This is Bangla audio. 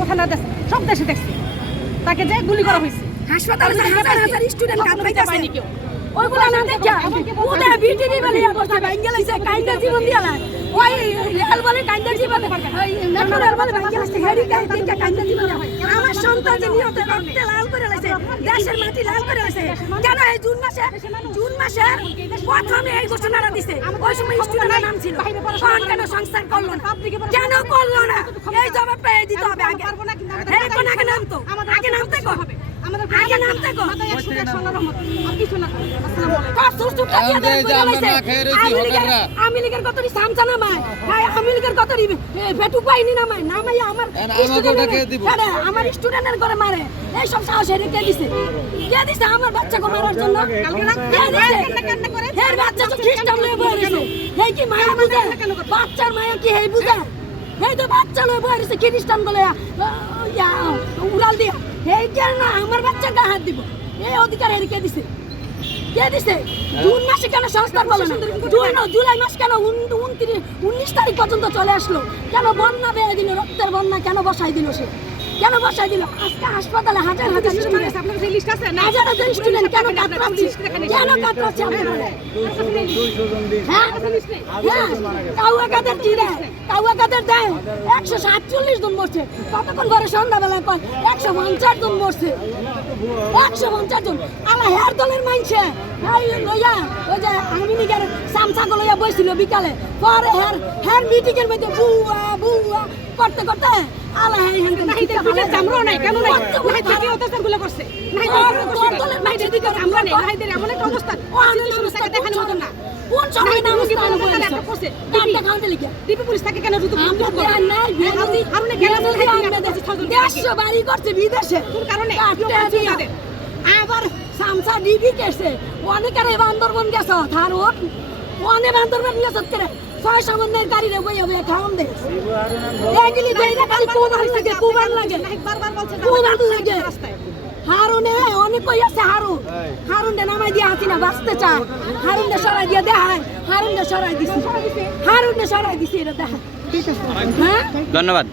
কোথায় না দেশ সব দেশে দেখছি। তাকে যে গুলি করা হয়েছে। হাসপাতালে হাজার হাজার স্টুডেন্ট খাইতাছে ওইগুলা না দেখা ওদের বিটিভি বলে করছে ভাঙ্গে লাইছে কাইন্ডা জীবন দিয়া না ওই রেল বলে কাইন্ডা জীবন। ওই মেট্রো রেল বলে ভাঙ্গে লাইছে হেরি কাই তিনটা কাইন্ডা জীবন। আমার সন্তান যে নিহত রক্তে লাল করে লাইছে দেশের মাটি লাল করে লাইছে। কেন এই জুন মাসে জুন মাসে প্রথমে এই ঘোষণাটা দিছে? ওই সময় স্টুডেন্টের নাম ছিল। তখন কেন সংস্থান করল না? কেন করল না? এই জবাবটা আমি লীগের- নামায়? আমি লীগের পাইনি নামায়? নামাই আমার কে দিব? হ্যাঁ রে, আমার স্টুডেন্টের করে মারে। এই সব সাহস এর কে দিছে? কে দিছে আমার বাচ্চাকে মারার জন্য? এর বাচ্চা তো খ্রিস্টান লয়ে বয়ে এই কি মায়া বুঝে? বাচ্চার মায়া কি এই বুঝে? এই তো বাচ্চা লয়ে খ্রিস্টান বলে উড়াল দিয়া। এই কেন? আমার বাচ্চা দিব। এই অধিকার এর কে দিছে? কে দিছে? জুন মাসে কেন সংস্কার বলে না? জুন জুলাই মাস কেন উনত্রিশ উনিশ তারিখ পর্যন্ত চলে আসলো? কেন বন্যা বেয়ে দিল রক্তের বন্যা কেন বসাই দিল সে? কেন বসাই দিল? আজকে হাসপাতালে হাজার হাজার স্টুডেন্ট হাজার হাজার স্টুডেন্ট কেন কাতরাচ্ছে? কেন কাতরাচ্ছে আপনি হ্যাঁ হ্যাঁ কাউয়া কাদের দেয় একশো সাতচল্লিশ জন মরছে। কতক্ষণ ঘরে সন্ধ্যাবেলা কয়? একশো পঞ্চাশ জন। মরছে একশো পঞ্চাশ জন আলা হেয়ার দলের মানছে ওই যে সামসাগো লইয়া বইছিল বিকালে। পরে হেয়ার হেয়ার মিটিং এর মধ্যে বুয়া বুয়া করতে করতে আলা পিঠে নাই, কেন নাই? থেকে অত্যাচারগুলো করছে। নাহিদের দলের নাহিদের দিকে চামড়া নেই, নাহিদের এমন একটা অবস্থা, ও আমি পুলিশ তাকে দেখানোর মতন না। কোন সময় নাম বলে একটা করছে। খাওয়াতে লিখে। পুলিশ তাকে কেন আমরা নাই, বাড়ি করছে বিদেশে। কোন কারণে? আবার সামসা ডিবি কেছে। অনেকের বান্দরবন গেছ থার ওট অনেক বান্দরবন গেছ করে ছয় সামনের গাড়ি রে বইয়া বইয়া খাওয়ান দে। এগুলি না, খালি কুবান লাগে কুবান লাগে। বারবার বলছে কুবান লাগে। হারুনে, অনেক কই আছে হারুন? হারুন দে নামাই দিয়ে হাসি না বাঁচতে চায়। হারুন দে সরাই দিয়ে দেখায় হারুন দে সরাই দিছি। হারুন দে সরাই দিছি, এটা দেখা হ্যাঁ ধন্যবাদ।